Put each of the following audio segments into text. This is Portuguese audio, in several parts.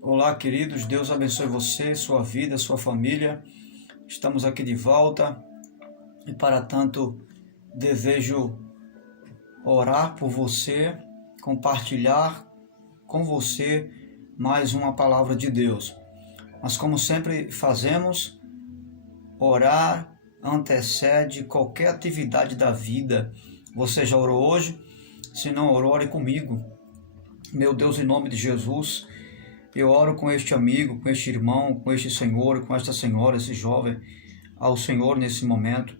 Olá, queridos, Deus abençoe você, sua vida, sua família. Estamos aqui de volta e, para tanto, desejo orar por você, compartilhar com você mais uma palavra de Deus. Mas, como sempre fazemos, orar antecede qualquer atividade da vida. Você já orou hoje? Se não orou, ore comigo. Meu Deus, em nome de Jesus, eu oro com este amigo, com este irmão, com este senhor, com esta senhora, esse jovem, ao Senhor nesse momento.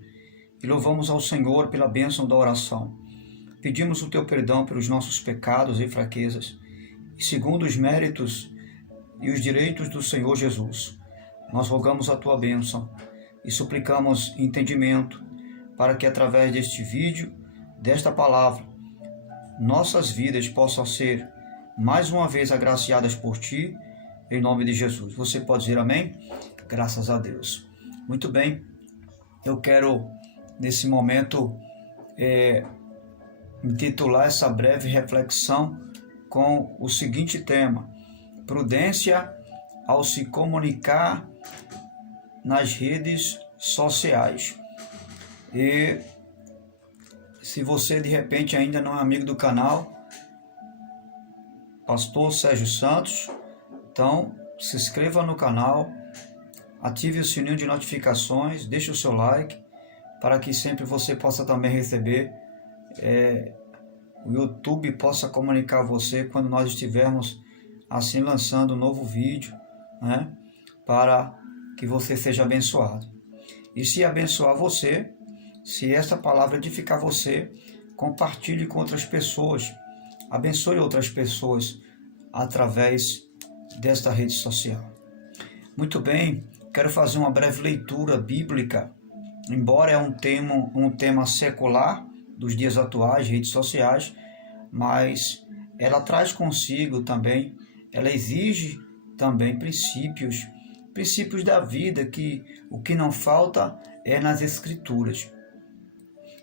E louvamos ao Senhor pela bênção da oração. Pedimos o teu perdão pelos nossos pecados e fraquezas. E segundo os méritos e os direitos do Senhor Jesus, nós rogamos a tua bênção e suplicamos entendimento para que através deste vídeo, desta palavra, nossas vidas possam ser mais uma vez agraciadas por Ti, em nome de Jesus. Você pode dizer amém? Graças a Deus. Muito bem, eu quero, nesse momento, intitular essa breve reflexão com o seguinte tema: prudência ao se comunicar nas redes sociais. E se você, de repente, ainda não é amigo do canal, Pastor Sérgio Santos, então se inscreva no canal, ative o sininho de notificações, deixe o seu like, para que sempre você possa também receber, o YouTube possa comunicar a você quando nós estivermos assim lançando um novo vídeo, né, para que você seja abençoado. E se abençoar você, se esta palavra edificar você, compartilhe com outras pessoas. Abençoe outras pessoas através desta rede social. Muito bem, quero fazer uma breve leitura bíblica. Embora é um tema secular dos dias atuais, redes sociais, mas ela traz consigo também, ela exige também princípios da vida, que o que não falta é nas Escrituras.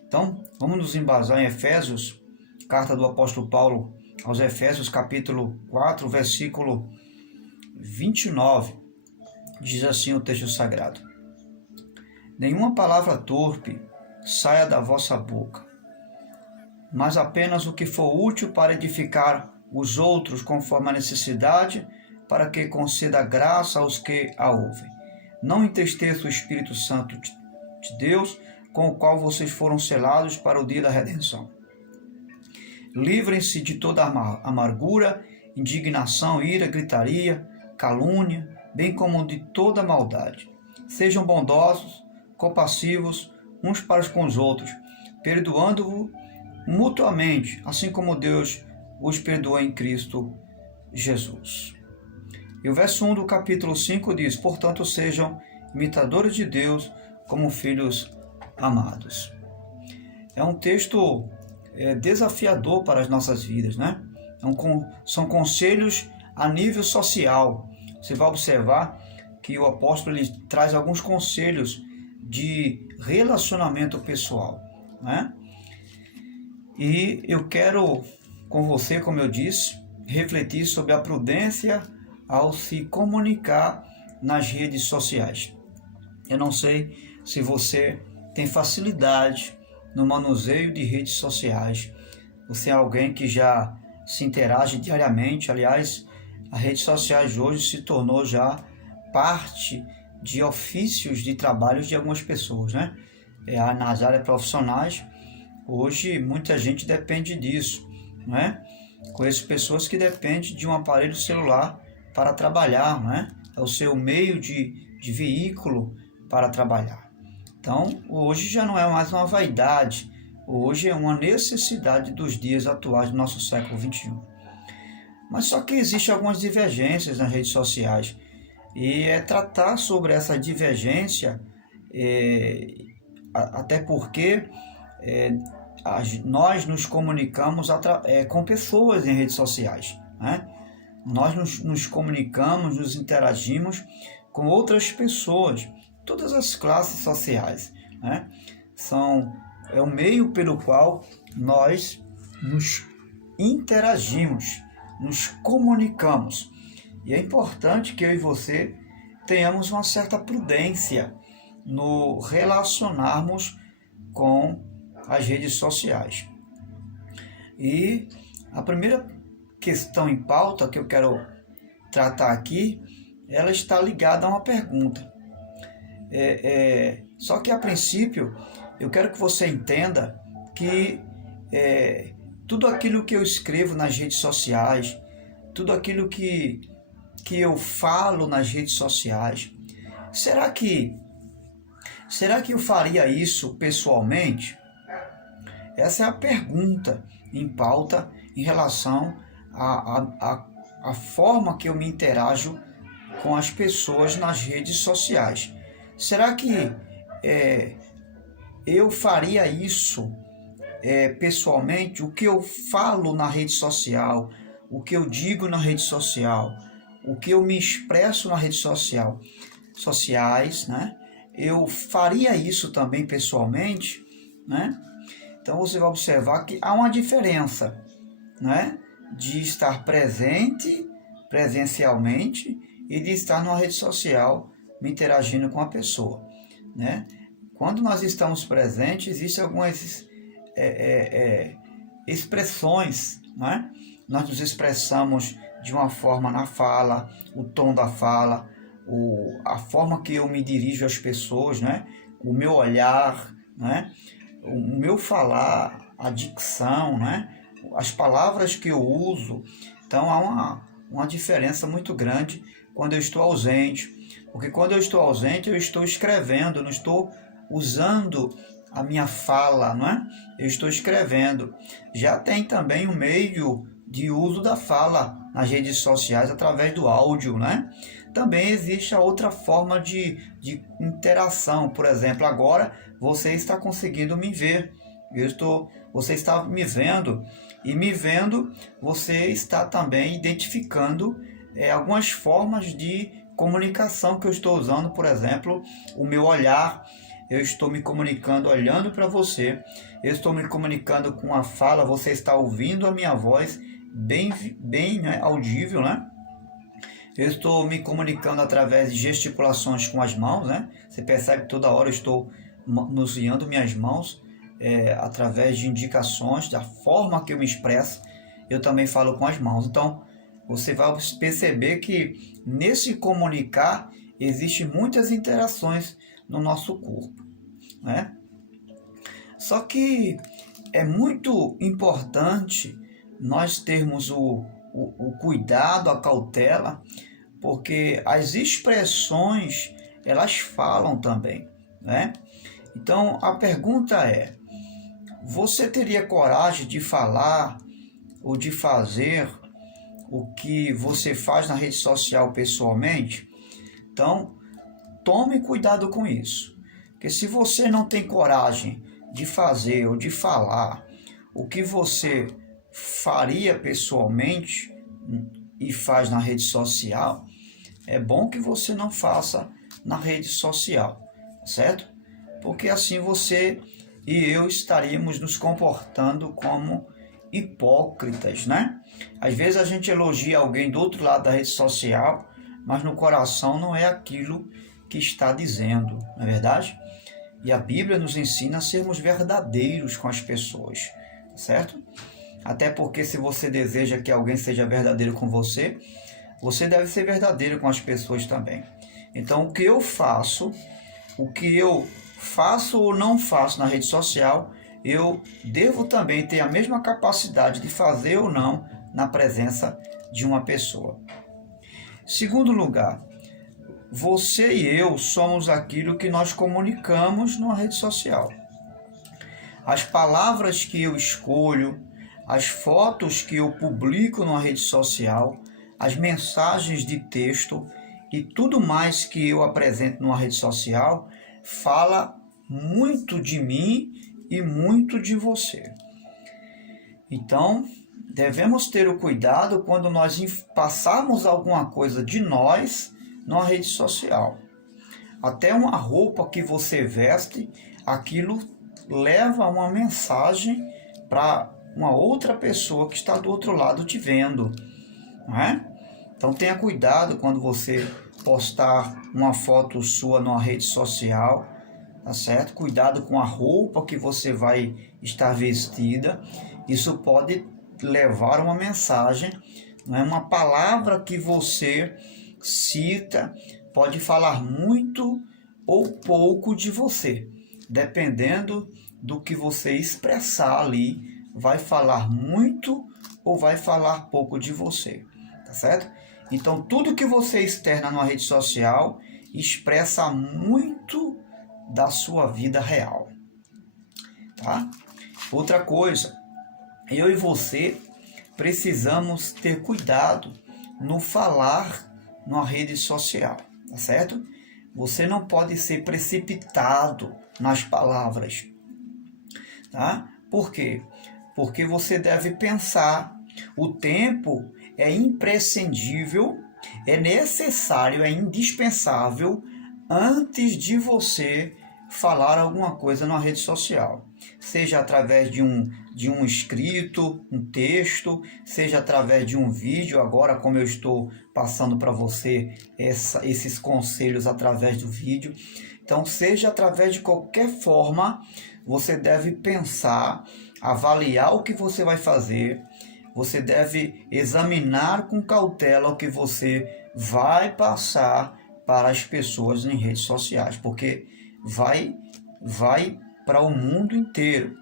Então, vamos nos embasar em Efésios, carta do apóstolo Paulo aos Efésios, capítulo 4, versículo 29, diz assim o texto sagrado: nenhuma palavra torpe saia da vossa boca, mas apenas o que for útil para edificar os outros conforme a necessidade, para que conceda graça aos que a ouvem. Não entristeça o Espírito Santo de Deus, com o qual vocês foram selados para o dia da redenção. Livrem-se de toda amargura, indignação, ira, gritaria, calúnia, bem como de toda maldade. Sejam bondosos, compassivos uns para com os outros, perdoando-vos mutuamente, assim como Deus os perdoou em Cristo Jesus. E o verso 1 do capítulo 5 diz: portanto, sejam imitadores de Deus como filhos amados. É um texto desafiador para as nossas vidas, né? São conselhos a nível social. Você vai observar que o apóstolo ele traz alguns conselhos de relacionamento pessoal, né? E eu quero com você, como eu disse, refletir sobre a prudência ao se comunicar nas redes sociais. Eu não sei se você tem facilidade no manuseio de redes sociais. Você é alguém que já se interage diariamente. Aliás, as redes sociais hoje se tornou já parte de ofícios de trabalhos de algumas pessoas, né? Nas áreas profissionais, hoje muita gente depende disso, né? Conheço pessoas que dependem de um aparelho celular para trabalhar, né? É o seu meio de veículo para trabalhar. Então, hoje já não é mais uma vaidade, hoje é uma necessidade dos dias atuais do nosso século XXI. Mas só que existem algumas divergências nas redes sociais, e tratar sobre essa divergência, até porque nós nos comunicamos com pessoas em redes sociais, né? Nós nos comunicamos, nos interagimos com outras pessoas, todas as classes sociais, né? É o meio pelo qual nós nos interagimos, nos comunicamos. E é importante que eu e você tenhamos uma certa prudência no relacionarmos com as redes sociais. E a primeira questão em pauta que eu quero tratar aqui, ela está ligada a uma pergunta. Só que a princípio, eu quero que você entenda que tudo aquilo que eu escrevo nas redes sociais, tudo aquilo que eu falo nas redes sociais, será que eu faria isso pessoalmente? Essa é a pergunta em pauta em relação à forma que eu me interajo com as pessoas nas redes sociais. Será que eu faria isso pessoalmente? O que eu falo na rede social, o que eu digo na rede social, o que eu me expresso na rede sociais, né? Eu faria isso também pessoalmente, né? Então você vai observar que há uma diferença, né, de estar presente presencialmente e de estar numa rede social me interagindo com a pessoa, né? Quando nós estamos presentes, existem algumas expressões, né? Nós nos expressamos de uma forma na fala, o tom da fala, a forma que eu me dirijo às pessoas, né? O meu olhar, né? O meu falar, a dicção, né? As palavras que eu uso. Então há uma diferença muito grande quando eu estou ausente, porque quando eu estou ausente eu estou escrevendo, eu não estou usando a minha fala, não é? Eu estou escrevendo. Já tem também o meio de uso da fala nas redes sociais através do áudio, né? Também existe a outra forma de interação. Por exemplo, agora você está conseguindo me ver. Você está me vendo, e me vendo, você está também identificando algumas formas de comunicação que eu estou usando. Por exemplo, o meu olhar. Eu estou me comunicando olhando para você, eu estou me comunicando com a fala, você está ouvindo a minha voz bem né, audível, né? Eu estou me comunicando através de gesticulações com as mãos, né? Você percebe que toda hora eu estou manuseando minhas mãos através de indicações, da forma que eu me expresso, eu também falo com as mãos. Então, você vai perceber que nesse comunicar existem muitas interações no nosso corpo, né? Só que é muito importante nós termos o cuidado, a cautela, porque as expressões, elas falam também, né? Então, a pergunta é, você teria coragem de falar ou de fazer o que você faz na rede social pessoalmente? Então, tome cuidado com isso, porque se você não tem coragem de fazer ou de falar o que você faria pessoalmente e faz na rede social, é bom que você não faça na rede social, certo? Porque assim você e eu estaríamos nos comportando como hipócritas, né? Às vezes a gente elogia alguém do outro lado da rede social, mas no coração não é aquilo que está dizendo, não é verdade? E a Bíblia nos ensina a sermos verdadeiros com as pessoas, certo? Até porque se você deseja que alguém seja verdadeiro com você, você deve ser verdadeiro com as pessoas também. Então, o que eu faço ou não faço na rede social, eu devo também ter a mesma capacidade de fazer ou não na presença de uma pessoa. Segundo lugar, você e eu somos aquilo que nós comunicamos numa rede social. As palavras que eu escolho, as fotos que eu publico numa rede social, as mensagens de texto e tudo mais que eu apresento numa rede social fala muito de mim e muito de você. Então, devemos ter o cuidado quando nós passarmos alguma coisa de nós numa rede social. Até uma roupa que você veste, aquilo leva uma mensagem para uma outra pessoa que está do outro lado te vendo, não é? Então tenha cuidado quando você postar uma foto sua numa rede social, tá certo? Cuidado com a roupa que você vai estar vestida. Isso pode levar uma mensagem, não é? Uma palavra que você cita pode falar muito ou pouco de você, dependendo do que você expressar ali, vai falar muito ou vai falar pouco de você, tá certo? Então, tudo que você externa numa rede social expressa muito da sua vida real, tá? Outra coisa, eu e você precisamos ter cuidado no falar numa rede social, tá certo? Você não pode ser precipitado nas palavras, tá? Por quê? Porque você deve pensar. O tempo é imprescindível, é necessário, é indispensável antes de você falar alguma coisa na rede social. Seja através de um escrito, um texto, seja através de um vídeo, agora como eu estou passando para você esses conselhos através do vídeo. Então, seja através de qualquer forma, você deve pensar, avaliar o que você vai fazer, você deve examinar com cautela o que você vai passar para as pessoas em redes sociais, porque vai para o mundo inteiro.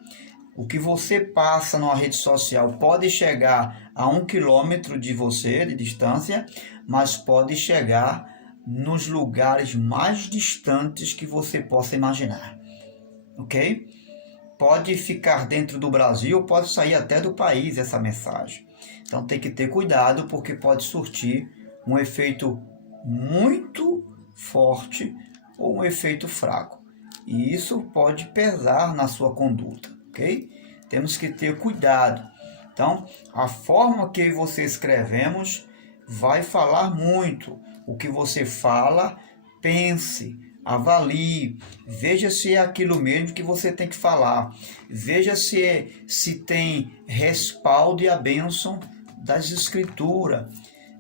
O que você passa numa rede social pode chegar a 1 quilômetro de você, de distância, mas pode chegar nos lugares mais distantes que você possa imaginar, ok? Pode ficar dentro do Brasil, pode sair até do país essa mensagem. Então tem que ter cuidado, porque pode surtir um efeito muito forte ou um efeito fraco. E isso pode pesar na sua conduta, ok? Temos que ter cuidado. Então, a forma que você escrevemos vai falar muito. O que você fala, pense, avalie, veja se é aquilo mesmo que você tem que falar. Veja se tem respaldo e a bênção das escrituras,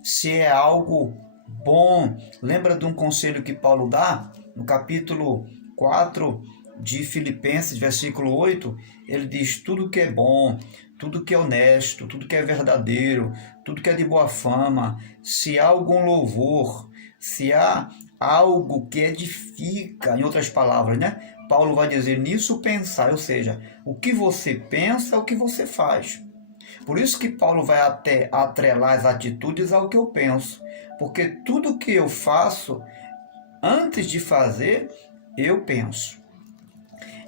se é algo bom. Lembra de um conselho que Paulo dá no capítulo 4 de Filipenses, versículo 8? Ele diz: tudo que é bom, tudo que é honesto, tudo que é verdadeiro, tudo que é de boa fama, se há algum louvor, se há algo que edifica, em outras palavras, né? Paulo vai dizer: nisso pensar, ou seja, o que você pensa é o que você faz. Por isso que Paulo vai até atrelar as atitudes ao que eu penso, porque tudo que eu faço, antes de fazer, eu penso.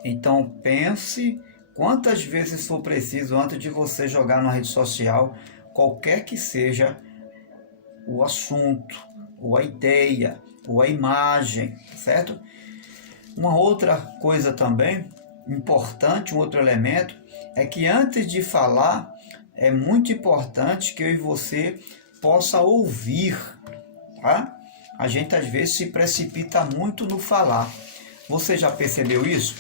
Então pense quantas vezes for preciso antes de você jogar na rede social, qualquer que seja o assunto, ou a ideia, ou a imagem, certo? Uma outra coisa também importante, um outro elemento, é que antes de falar, é muito importante que eu e você possa ouvir, tá? A gente às vezes se precipita muito no falar. Você já percebeu isso?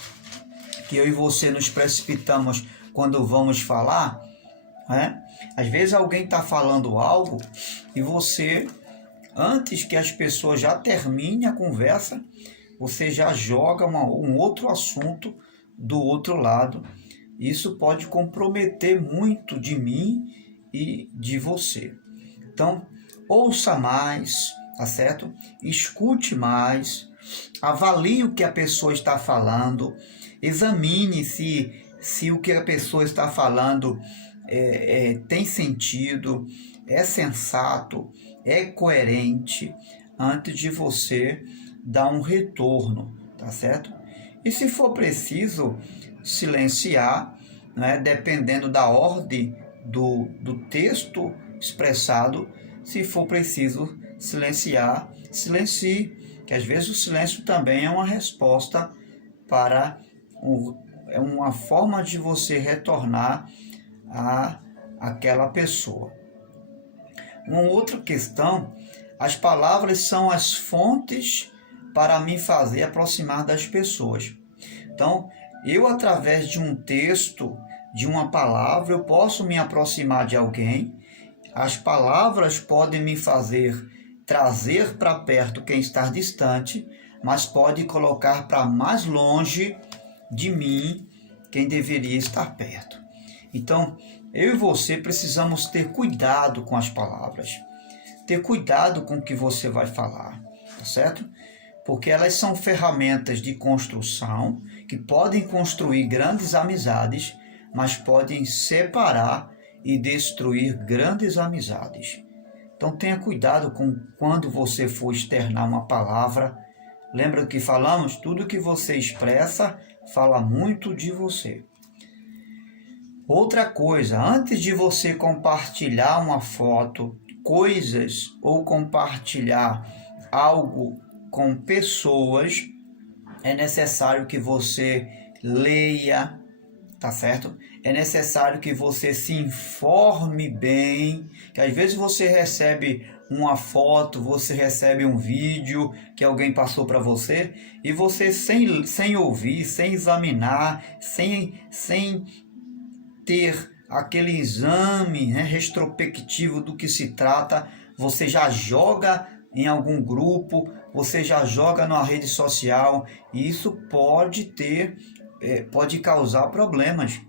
Que eu e você nos precipitamos quando vamos falar, né? Às vezes alguém está falando algo e você, antes que as pessoas já terminem a conversa, você já joga um outro assunto do outro lado. Isso pode comprometer muito de mim e de você. Então, ouça mais, tá certo? Escute mais, avalie o que a pessoa está falando, examine se o que a pessoa está falando tem sentido, é sensato, é coerente, antes de você dar um retorno, tá certo? E se for preciso silenciar, né, dependendo da ordem do texto expressado, se for preciso silenciar, silencie, que às vezes o silêncio também é uma resposta para é uma forma de você retornar a aquela pessoa. Uma outra questão, as palavras são as fontes para me fazer aproximar das pessoas. Então, eu através de um texto, de uma palavra, eu posso me aproximar de alguém, As palavras podem me fazer trazer para perto quem está distante, mas pode colocar para mais longe de mim quem deveria estar perto. Então, eu e você precisamos ter cuidado com as palavras. Ter cuidado com o que você vai falar, tá certo? Porque elas são ferramentas de construção que podem construir grandes amizades, mas podem separar e destruir grandes amizades. Então tenha cuidado com quando você for externar uma palavra. Lembra do que falamos? Tudo que você expressa fala muito de você. Outra coisa, antes de você compartilhar uma foto, coisas ou compartilhar algo com pessoas, é necessário que você leia, tá certo? É necessário que você se informe bem, que às vezes você recebe uma foto, você recebe um vídeo que alguém passou para você e você sem ouvir, sem examinar, sem ter aquele exame, né, retrospectivo do que se trata, você já joga em algum grupo, você já joga numa rede social e isso pode causar problemas.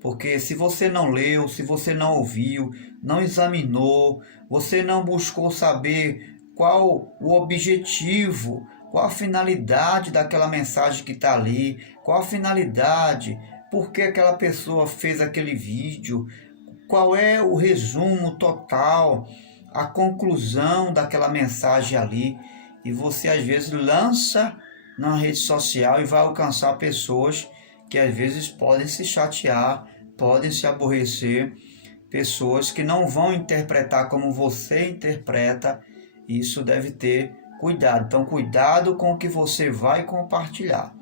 Porque se você não leu, se você não ouviu, não examinou, você não buscou saber qual o objetivo, qual a finalidade daquela mensagem que está ali, qual a finalidade, por que aquela pessoa fez aquele vídeo, qual é o resumo total, a conclusão daquela mensagem ali. E você às vezes lança na rede social e vai alcançar pessoas que às vezes podem se chatear, podem se aborrecer, pessoas que não vão interpretar como você interpreta. Isso deve ter cuidado. Então, cuidado com o que você vai compartilhar.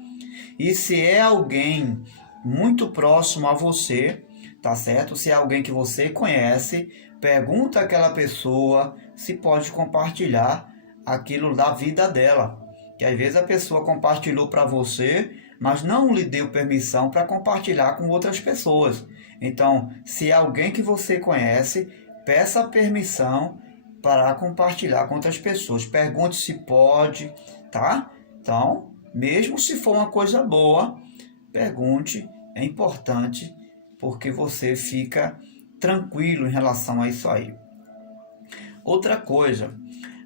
E se é alguém muito próximo a você, tá certo? Se é alguém que você conhece, pergunta àquela pessoa se pode compartilhar aquilo da vida dela. Que às vezes a pessoa compartilhou para você, mas não lhe deu permissão para compartilhar com outras pessoas. Então, se é alguém que você conhece, peça permissão para compartilhar com outras pessoas. Pergunte se pode, tá? Então, mesmo se for uma coisa boa, pergunte, é importante, porque você fica tranquilo em relação a isso aí. Outra coisa,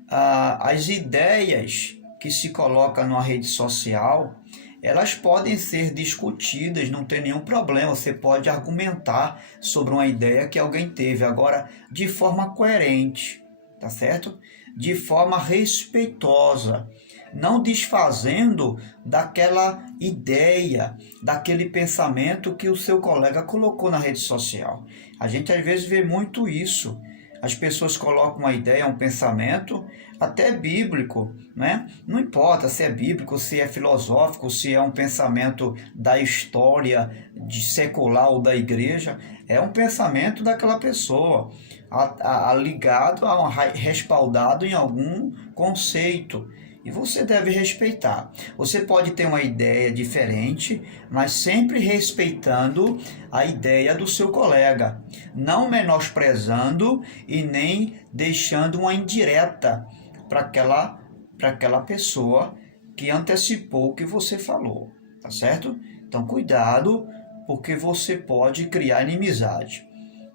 as ideias que se colocam numa rede social, elas podem ser discutidas, não tem nenhum problema, você pode argumentar sobre uma ideia que alguém teve, agora de forma coerente, tá certo? De forma respeitosa, não desfazendo daquela ideia, daquele pensamento que o seu colega colocou na rede social. A gente às vezes vê muito isso. As pessoas colocam uma ideia, um pensamento, até bíblico, né? Não importa se é bíblico, se é filosófico, se é um pensamento da história de secular ou da igreja, é um pensamento daquela pessoa, ligado, respaldado em algum conceito. E você deve respeitar. Você pode ter uma ideia diferente, mas sempre respeitando a ideia do seu colega, não menosprezando e nem deixando uma indireta para aquela pessoa que antecipou o que você falou, tá certo? Então cuidado, porque você pode criar inimizade.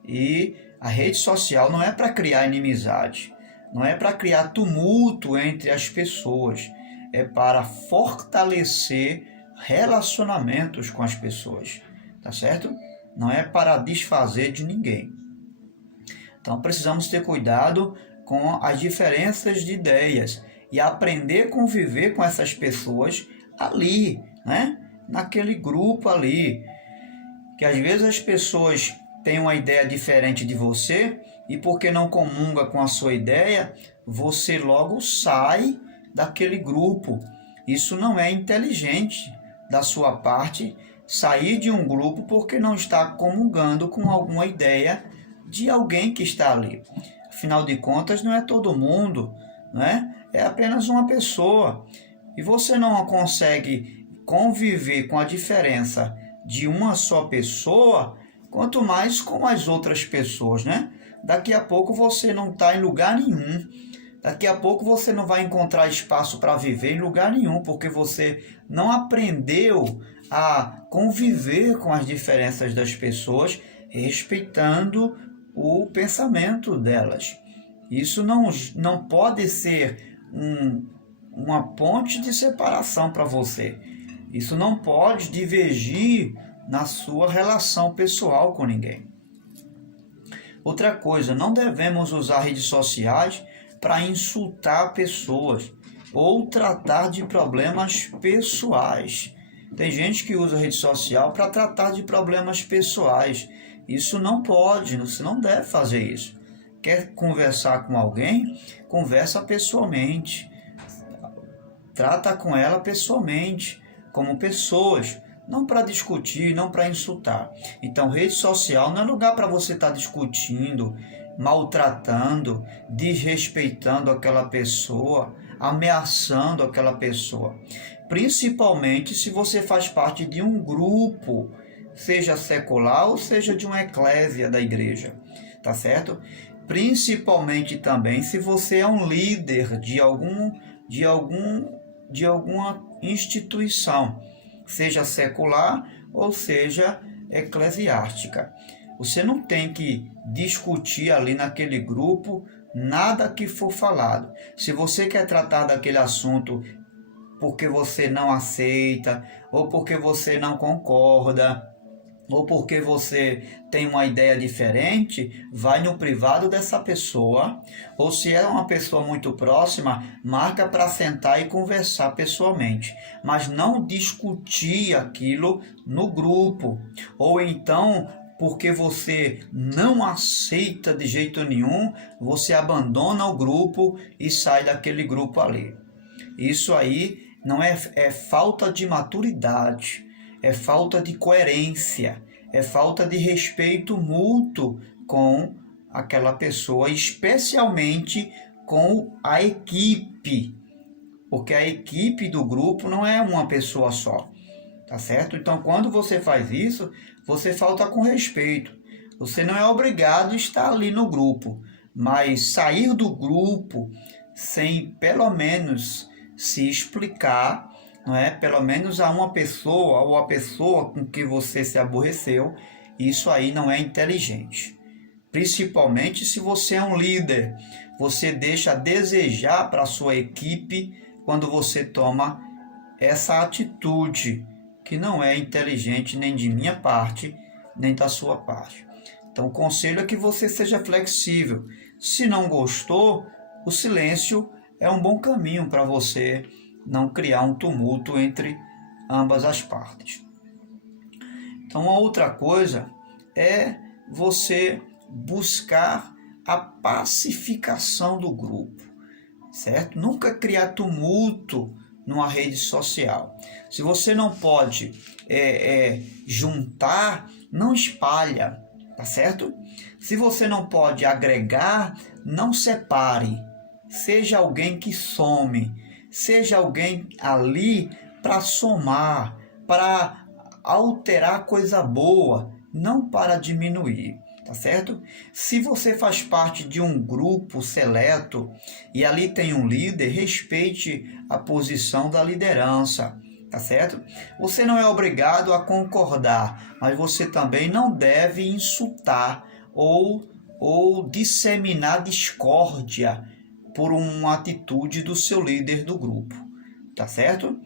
E a rede social não é para criar inimizade. Não é para criar tumulto entre as pessoas, é para fortalecer relacionamentos com as pessoas, tá certo? Não é para desfazer de ninguém. Então precisamos ter cuidado com as diferenças de ideias e aprender a conviver com essas pessoas ali, né? Naquele grupo ali, que às vezes as pessoas têm uma ideia diferente de você e porque não comunga com a sua ideia, você logo sai daquele grupo. Isso não é inteligente da sua parte, sair de um grupo porque não está comungando com alguma ideia de alguém que está ali. Afinal de contas, não é todo mundo, né? É apenas uma pessoa. E você não consegue conviver com a diferença de uma só pessoa, quanto mais com as outras pessoas, né? daqui a pouco você não está em lugar nenhum. Daqui a pouco você não vai encontrar espaço para viver em lugar nenhum, porque você não aprendeu a conviver com as diferenças das pessoas, respeitando o pensamento delas. Isso não pode ser uma ponte de separação para você. Isso não pode divergir na sua relação pessoal com ninguém. Outra coisa, não devemos usar redes sociais para insultar pessoas ou tratar de problemas pessoais. Tem gente que usa rede social para tratar de problemas pessoais. Isso não pode, você não deve fazer isso. Quer conversar com alguém? Conversa pessoalmente. Trata com ela pessoalmente, como pessoas, não para discutir, não para insultar. Então, rede social não é lugar para você estar discutindo, maltratando, desrespeitando aquela pessoa, ameaçando aquela pessoa. Principalmente se você faz parte de um grupo, seja secular ou seja de uma eclésia da igreja, tá certo? Principalmente também se você é um líder de alguma instituição, seja secular ou seja eclesiástica. Você não tem que discutir ali naquele grupo nada que for falado. Se você quer tratar daquele assunto porque você não aceita, ou porque você não concorda, ou porque você tem uma ideia diferente, vai no privado dessa pessoa, ou se é uma pessoa muito próxima, marca para sentar e conversar pessoalmente, mas não discutir aquilo no grupo, ou então porque você não aceita de jeito nenhum, você abandona o grupo e sai daquele grupo ali. Isso aí não é falta de maturidade, é falta de coerência, é falta de respeito mútuo com aquela pessoa, especialmente com a equipe, porque a equipe do grupo não é uma pessoa só, tá certo? Então, quando você faz isso, você falta com respeito. Você não é obrigado a estar ali no grupo, mas sair do grupo sem pelo menos se explicar, não é? Pelo menos a uma pessoa ou a pessoa com que você se aborreceu, isso aí não é inteligente. Principalmente se você é um líder, você deixa a desejar para a sua equipe quando você toma essa atitude, que não é inteligente nem de minha parte, nem da sua parte. Então o conselho é que você seja flexível. Se não gostou, o silêncio é um bom caminho para você não criar um tumulto entre ambas as partes. Então, uma outra coisa é você buscar a pacificação do grupo, certo? Nunca criar tumulto numa rede social. Se você não pode juntar, não espalha, tá certo? Se você não pode agregar, não separe. Seja alguém que some, seja alguém ali para somar, para alterar coisa boa, não para diminuir, tá certo? Se você faz parte de um grupo seleto e ali tem um líder, respeite a posição da liderança, tá certo? Você não é obrigado a concordar, mas você também não deve insultar ou disseminar discórdia por uma atitude do seu líder do grupo, tá certo?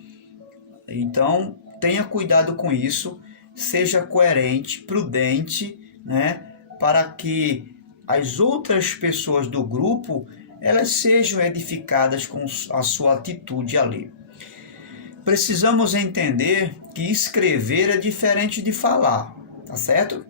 Então, tenha cuidado com isso, seja coerente, prudente, né, para que as outras pessoas do grupo, elas sejam edificadas com a sua atitude ali. Precisamos entender que escrever é diferente de falar, tá certo?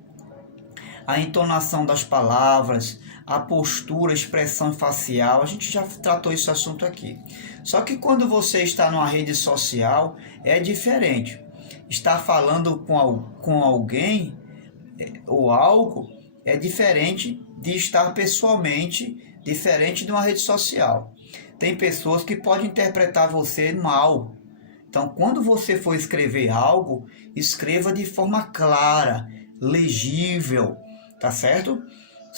A entonação das palavras, a postura, a expressão facial, a gente já tratou esse assunto aqui. Só que quando você está numa rede social, é diferente. Estar falando com alguém ou algo é diferente de estar pessoalmente, diferente de uma rede social. Tem pessoas que podem interpretar você mal. Então, quando você for escrever algo, escreva de forma clara, legível, tá certo?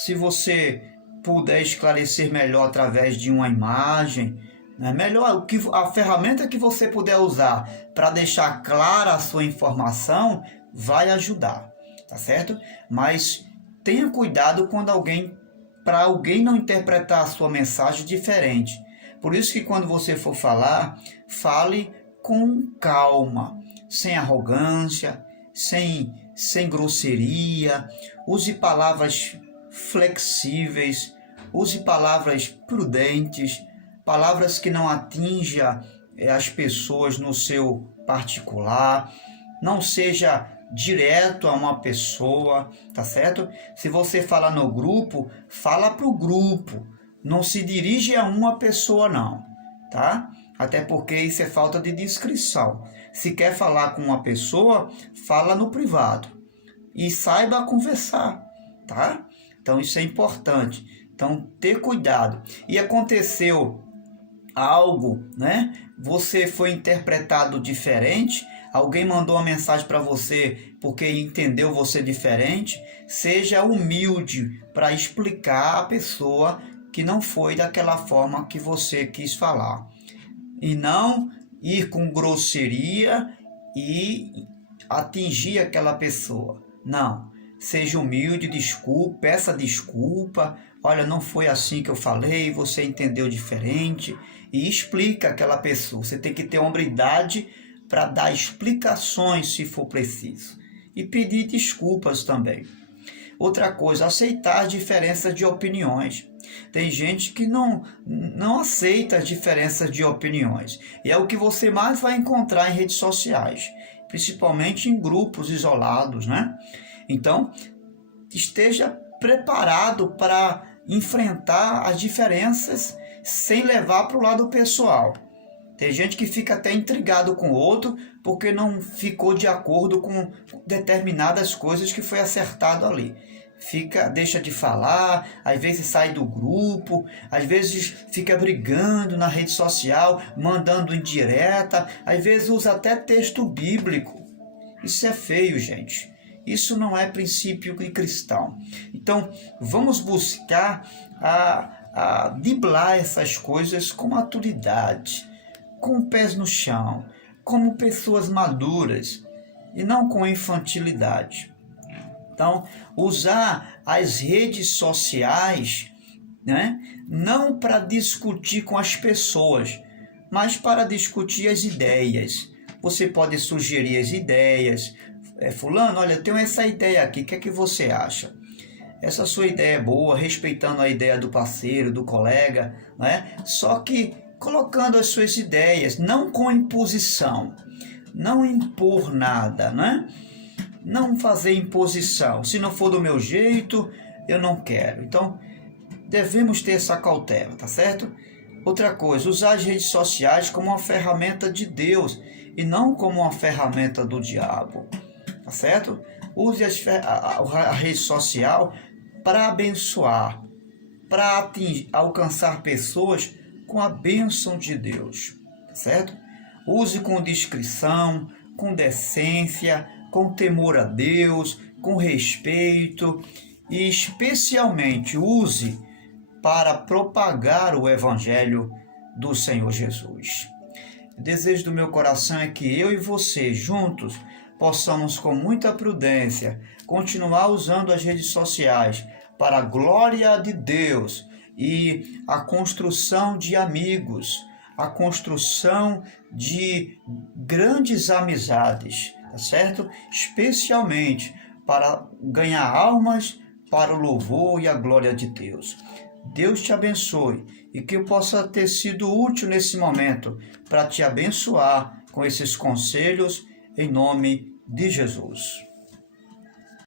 se você puder esclarecer melhor através de uma imagem, né? Melhor, a ferramenta que você puder usar para deixar clara a sua informação vai ajudar, tá certo? Mas tenha cuidado para alguém não interpretar a sua mensagem diferente. Por isso que quando você for falar, fale com calma, sem arrogância, sem grosseria, use palavras flexíveis, use palavras prudentes, palavras que não atinjam as pessoas no seu particular, não seja direto a uma pessoa, tá certo? Se você falar no grupo, fala para o grupo, não se dirige a uma pessoa não, tá? Até porque isso é falta de discrição. Se quer falar com uma pessoa, fala no privado e saiba conversar, tá? Então isso é importante. Então ter cuidado. E aconteceu algo, né? Você foi interpretado diferente, alguém mandou uma mensagem para você porque entendeu você diferente, seja humilde para explicar à pessoa que não foi daquela forma que você quis falar. E não ir com grosseria e atingir aquela pessoa. Não. Seja humilde, peça desculpa. Olha, não foi assim que eu falei, você entendeu diferente. E explica aquela pessoa. Você tem que ter hombridade para dar explicações se for preciso. E pedir desculpas também. Outra coisa, aceitar as diferenças de opiniões. Tem gente que não aceita as diferenças de opiniões. E é o que você mais vai encontrar em redes sociais, principalmente em grupos isolados, né? Então, esteja preparado para enfrentar as diferenças sem levar para o lado pessoal. Tem gente que fica até intrigado com o outro porque não ficou de acordo com determinadas coisas que foi acertado ali. Deixa de falar, às vezes sai do grupo, às vezes fica brigando na rede social, mandando indireta, às vezes usa até texto bíblico. Isso é feio, gente. Isso não é princípio cristão. Então, vamos buscar a driblar essas coisas com maturidade, com pés no chão, como pessoas maduras e não com infantilidade. Então, usar as redes sociais, né, não para discutir com as pessoas, mas para discutir as ideias. Você pode sugerir as ideias. Fulano, olha, eu tenho essa ideia aqui, o que é que você acha? Essa sua ideia é boa, respeitando a ideia do parceiro, do colega, né? Só que colocando as suas ideias, não com imposição, não impor nada, né? Não fazer imposição. Se não for do meu jeito, eu não quero. Então, devemos ter essa cautela, tá certo? Outra coisa, usar as redes sociais como uma ferramenta de Deus e não como uma ferramenta do diabo, tá certo? Use a rede social para abençoar, para alcançar pessoas com a bênção de Deus, tá certo? Use com discrição, com decência, com temor a Deus, com respeito e especialmente use para propagar o Evangelho do Senhor Jesus. O desejo do meu coração é que eu e você, juntos, possamos com muita prudência continuar usando as redes sociais para a glória de Deus e a construção de amigos, a construção de grandes amizades, tá certo? Especialmente para ganhar almas para o louvor e a glória de Deus. Deus te abençoe e que eu possa ter sido útil nesse momento para te abençoar com esses conselhos em nome de Jesus.